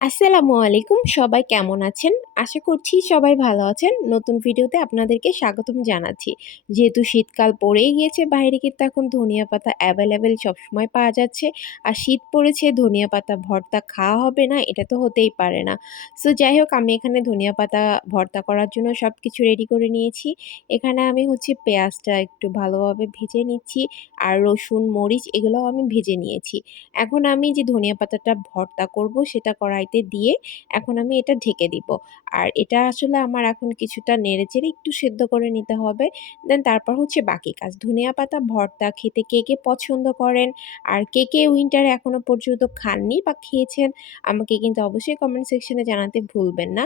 আসসালামু আলাইকুম, সবাই কেমন আছেন? আশা করছি সবাই ভালো আছেন। নতুন ভিডিওতে আপনাদেরকে স্বাগতম জানাচ্ছি। যেহেতু শীতকাল পড়েই গিয়েছে, বাইরে কিন্তু এখন ধনিয়া পাতা অ্যাভেলেবেল সবসময় পাওয়া যাচ্ছে। আর শীত পড়েছে, ধনিয়া পাতা ভর্তা খাওয়া হবে না, এটা তো হতেই পারে না। সো যাই হোক আমি এখানে ধনিয়া পাতা ভর্তা করার জন্য সব কিছু রেডি করে নিয়েছি। এখানে আমি হচ্ছে পেঁয়াজটা একটু ভালোভাবে ভেজে নিচ্ছি আর রসুন, মরিচ, এগুলোও আমি ভেজে নিয়েছি। এখন আমি যে ধনিয়া পাতাটা ভর্তা করব, সেটা কড়াইতে দিয়ে এখন আমি এটা ঢেকে দিব। আর এটা আসলে আমার এখন কিছুটা নেড়ে চেড়ে একটু সেদ্ধ করে নিতে হবে। দেন তারপর হচ্ছে বাকি কাজ। ধনিয়া পাতা, ভর্তা খেতে কে কে পছন্দ করেন আর কে কে উইন্টারে এখনও পর্যন্ত খাননি বা খেয়েছেন, আমাকে কিন্তু অবশ্যই কমেন্ট সেকশনে জানাতে ভুলবেন না।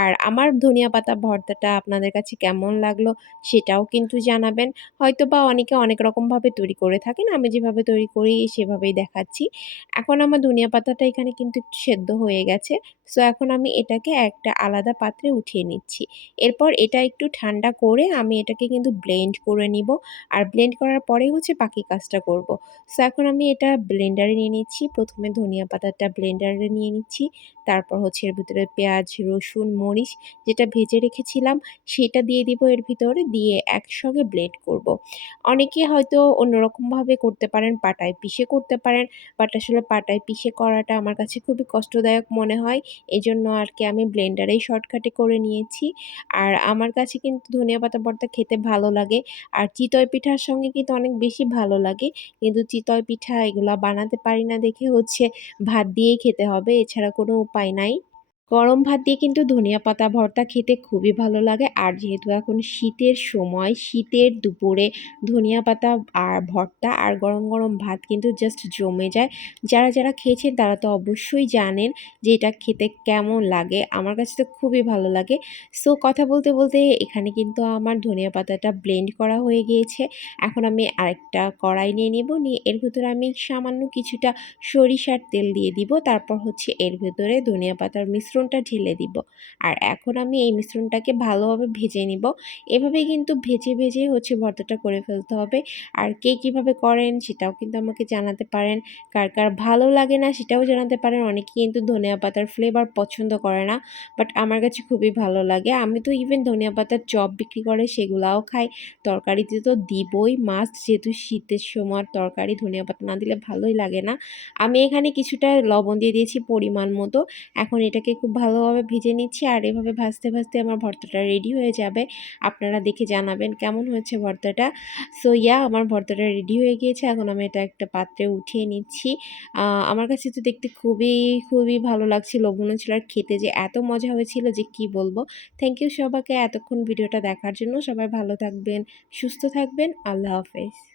আর আমার ধনিয়া পাতা, ভর্তাটা আপনাদের কাছে কেমন লাগল সেটাও কিন্তু জানাবেন। হয়তো বা অনেকে অনেক রকমভাবে তৈরি করে থাকেন, আমি যেভাবে তৈরি করি সেভাবেই দেখাচ্ছি। এখন আমার ধনিয়া পাতাটা এখানে কিন্তু একটু সেদ্ধ হয়ে গেছে। সো এখন আমি এটাকে একটা আলাদা পাত্রে উঠিয়ে নিচ্ছি। এরপর এটা একটু ঠান্ডা করে আমি এটাকে কিন্তু ব্লেন্ড করে নিব। আর ব্লেন্ড করার পরেই হচ্ছে বাকি কাজটা করব। সো এখন আমি এটা ব্লেন্ডারে নিয়ে নিচ্ছি। প্রথমে ধনিয়া পাতাটা ব্লেন্ডারে নিয়ে নিচ্ছি। তারপর হচ্ছে এর ভিতরে পেঁয়াজ, রসুন, মরিচ যেটা ভেজে রেখেছিলাম সেটা দিয়ে দিব এর ভিতরে, দিয়ে একসঙ্গে ব্লেড করব। অনেকে হয়তো অন্যরকমভাবে করতে পারেন, পাটায় পিষে করতে পারেন বাট আসলে পাটায় পিষে করাটা আমার কাছে খুবই কষ্টদায়ক মনে হয়। এই জন্য আর কি আমি ব্লেন্ডারেই শর্টকাটে করে নিয়েছি। আর আমার কাছে কিন্তু ধনিয়া পাতা ভর্তা খেতে ভালো লাগে। আর চিতই পিঠার সঙ্গে কিন্তু অনেক বেশি ভালো লাগে। কিন্তু চিতই পিঠা এগুলো বানাতে পারি না দেখে হচ্ছে ভাত দিয়েই খেতে হবে। এছাড়া কোনো ไปไหน গরম ভাত দিয়ে কিন্তু ধনিয়া পাতা, ভর্তা খেতে খুবই ভালো লাগে। আর যেহেতু এখন শীতের সময়, শীতের দুপুরে ধনিয়া পাতা আর ভর্তা আর গরম গরম ভাত কিন্তু জাস্ট জমে যায়। যারা যারা খেয়েছেন তারা তো অবশ্যই জানেন যে এটা খেতে কেমন লাগে। আমার কাছে তো খুবই ভালো লাগে। সো কথা বলতে বলতে এখানে কিন্তু আমার ধনিয়া পাতাটা ব্লেন্ড করা হয়ে গিয়েছে। এখন আমি আরেকটা কড়াই নিয়ে নেব। নিয়ে এর ভিতরে আমি সামান্য কিছুটা সরিষার তেল দিয়ে দিব। তারপর হচ্ছে এর ভেতরে ধনিয়া পাতার মিশ্রণ মিশ্রণটা ঢেলে দিব। আর এখন আমি এই মিশ্রণটাকে ভালোভাবে ভেজে নিব। এভাবে কিন্তু ভেজে ভেজে হচ্ছে ভর্তাটা করে ফেলতে হবে। আর কে কীভাবে করেন সেটাও কিন্তু আমাকে জানাতে পারেন। কার কার ভালো লাগে না সেটাও জানাতে পারেন। অনেকে কিন্তু ধনিয়া পাতার ফ্লেভার পছন্দ করে না বাট আমার কাছে খুবই ভালো লাগে। আমি তো ইভেন ধনিয়া পাতার চপ বিক্রি করে সেগুলাও খাই। তরকারিতে তো দিবই মাছ যেহেতু শীতের সময় তরকারি ধনিয়া পাতা না দিলে ভালোই লাগে না। আমি এখানে কিছুটা লবণ দিয়ে দিয়েছি পরিমাণ মতো। এখন এটাকে খুব ভালোভাবে ভেজে নিচ্ছি। আর এভাবে ভাজতে ভাজতে আমার ভর্তাটা রেডি হয়ে যাবে। আপনারা দেখে জানাবেন কেমন হয়েছে ভর্তাটা। সো ইয়া আমার ভর্তাটা রেডি হয়ে গিয়েছে। এখন আমি এটা একটা পাত্রে উঠিয়ে নিচ্ছি। আমার কাছে তো দেখতে খুবই খুবই ভালো লাগছিল মনে ছিল। আর খেতে যে এত মজা হয়েছিল যে কি বলব? থ্যাংক ইউ সবাইকে। এতক্ষণ ভিডিওটা দেখার জন্য সবাই ভালো থাকবেন, সুস্থ থাকবেন। আল্লাহ হাফেজ।